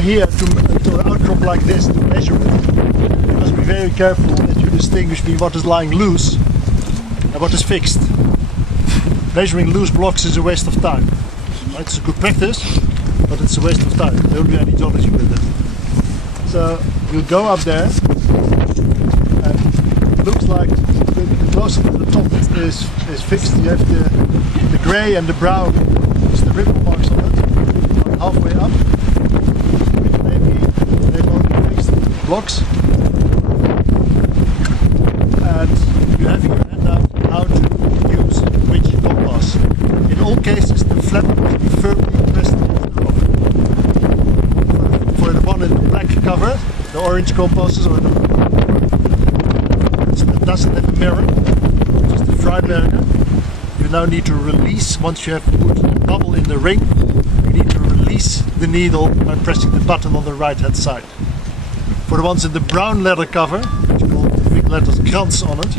Here to an outcrop like this to measure it. You must be very careful that you distinguish between what is lying loose and what is fixed. Measuring loose blocks is a waste of time. Right? It's a good practice, but it's a waste of time. There won't be any geology with it. So you go up there, and it looks like the closer to the top is fixed. You have the grey and the brown, it's the ripple marks on it, halfway up. Blocks, and you have your hand out how to use which compass. In all cases the flap must be firmly pressed off the rock. For the one in the black cover, the orange compasses or that doesn't have a mirror, just the fry barrier, you now need to release, once you have put the bubble in the ring, you need to release the needle by pressing the button on the right hand side. For the ones in the brown leather cover, which you call the big letters Krans on it,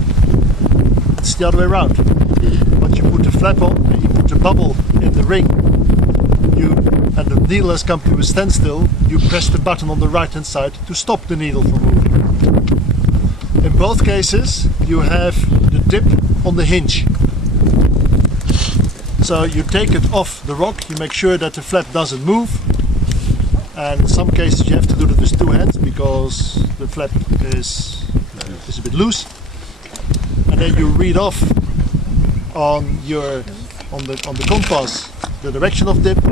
it's the other way around. Once you put the flap on and you put the bubble in the ring, and the needle has come to a standstill, you press the button on the right hand side to stop the needle from moving. In both cases you have the dip on the hinge. So you take it off the rock, you make sure that the flap doesn't move. And in some cases you have to do it with two hands because the flap is a bit loose. And then you read off on the compass the direction of dip,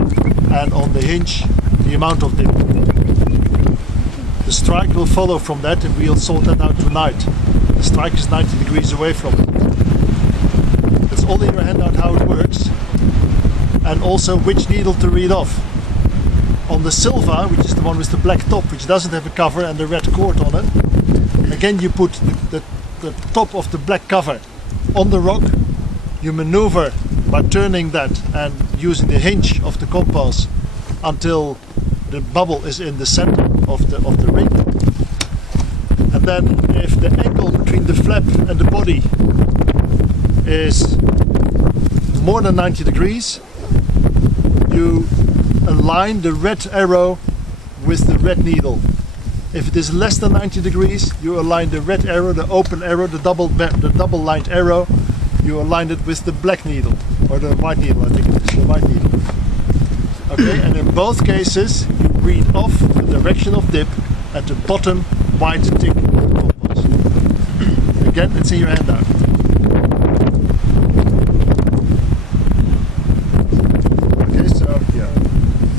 and on the hinge the amount of dip. The strike will follow from that, and we'll sort that out tonight. The strike is 90 degrees away from it. It's all in your handout how it works, and also which needle to read off. On the Silva, which is the one with the black top, which doesn't have a cover and the red cord on it, again you put the top of the black cover on the rock, you maneuver by turning that and using the hinge of the compass until the bubble is in the center of the ring. And then if the angle between the flap and the body is more than 90 degrees, you align the red arrow with the red needle. If it is less than 90 degrees, you align the red arrow, the open arrow, the double lined arrow, you align it with the black needle, or the white needle, I think it is the white needle. Okay, and in both cases you read off the direction of dip at the bottom white tick of the compass. Again, it's in your handout.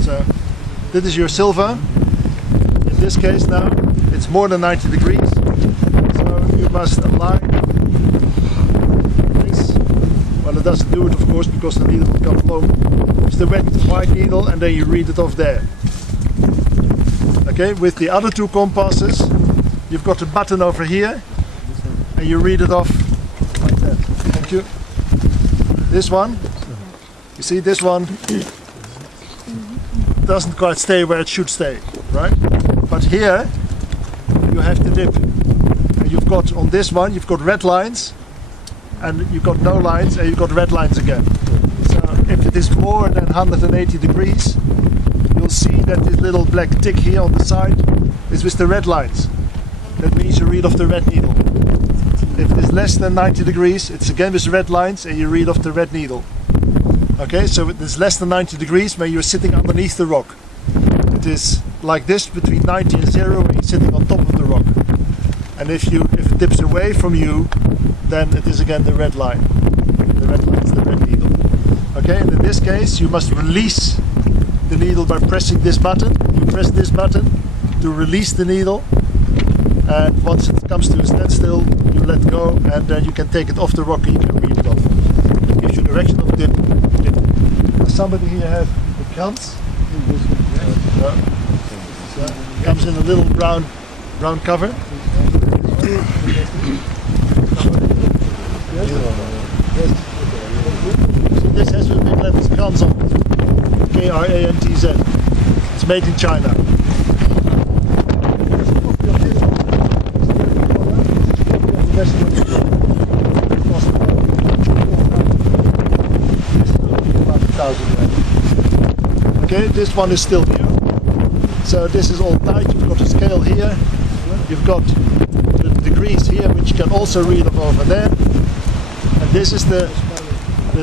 So this is your Silva. In this case now it's more than 90 degrees, so you must align this. Well, it doesn't do it of course because the needle will come along. It's the red white needle, and then you read it off there. Okay, with the other two compasses you've got a button over here and you read it off like that. Thank you. This one, you see this one doesn't quite stay where it should stay, right? But here you have the dip. And you've got on this one, you've got red lines, and you've got no lines, and you've got red lines again. So if it is more than 180 degrees, you'll see that this little black tick here on the side is with the red lines. That means you read off the red needle. If it is less than 90 degrees, it's again with red lines, and you read off the red needle. Okay, so it is less than 90 degrees when you're sitting underneath the rock. It is like this between 90 and 0 when you're sitting on top of the rock. And if it dips away from you, then it is again the red line. The red line is the red needle. Okay, and in this case you must release the needle by pressing this button. You press this button to release the needle, and once it comes to a standstill you let go, and then you can take it off the rock and you can read it off. It gives you direction of dip. Does somebody here have the Krans? So it comes in a little brown cover. So this has with big letters Krans on it. K-R-A-N-T-Z. It's made in China. Okay, this one is still new. So this is all tight. You've got a scale here. You've got the degrees here, which you can also read of over there. And this is the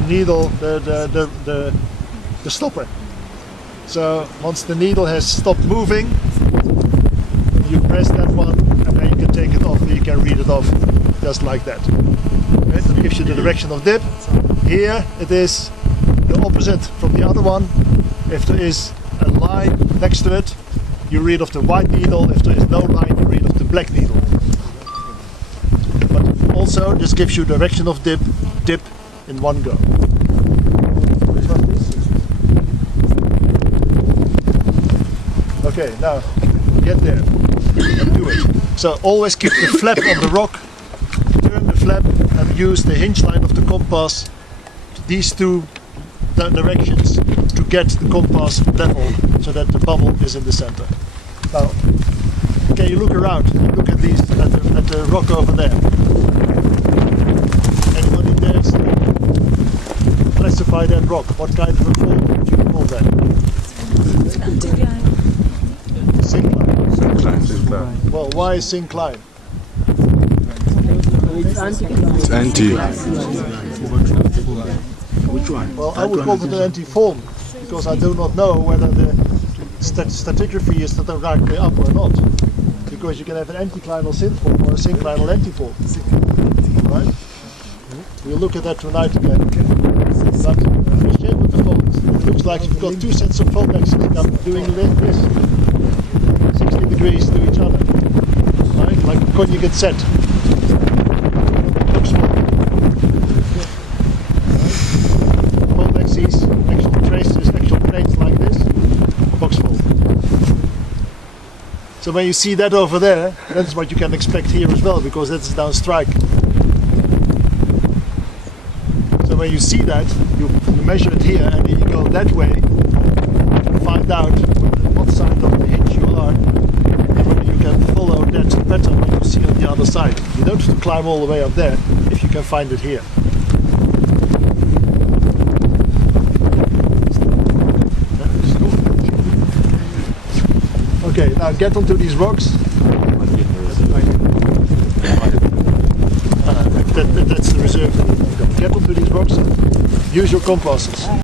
needle, the stopper. So once the needle has stopped moving, you press that one, and then you can take it off, and you can read it off just like that. Right? That gives you the direction of dip. Here it is the opposite from the other one. If there is a line next to it, you read off the white needle. If there is no line, you read off the black needle. But also this gives you direction of dip in one go. Okay, now get there and do it. So always keep the flap on the rock, turn the flap and use the hinge line of the compass, these two directions, to get the compass level so that the bubble is in the center. Now, can you look around? Look at these, at the rock over there. Anyone in there? Classify that rock. What kind of a form would you call that? Syncline. Well, why syncline? It's anti. Which one? Well, I would call it an anti-form, because I do not know whether the stratigraphy is the right way up or not. Because you can have an anticlinal synform or a synclinal antiform. Right? We'll look at that tonight again. But the shape of the fold, it looks like you've got two sets of fold axes doing this. 60 degrees to each other. Right? Like a conjugate set. Fold axes, actual traces, actual planes like this. Box fold. So when you see that over there, that's what you can expect here as well, because that's down strike. So when you see that, you measure it here, and then you go that way to find out what side of the hinge you are, and whether you can follow that pattern that you see on the other side. You don't have to climb all the way up there if you can find it here. Okay, now get onto these rocks. That's the reserve. Get onto these rocks. Use your compasses.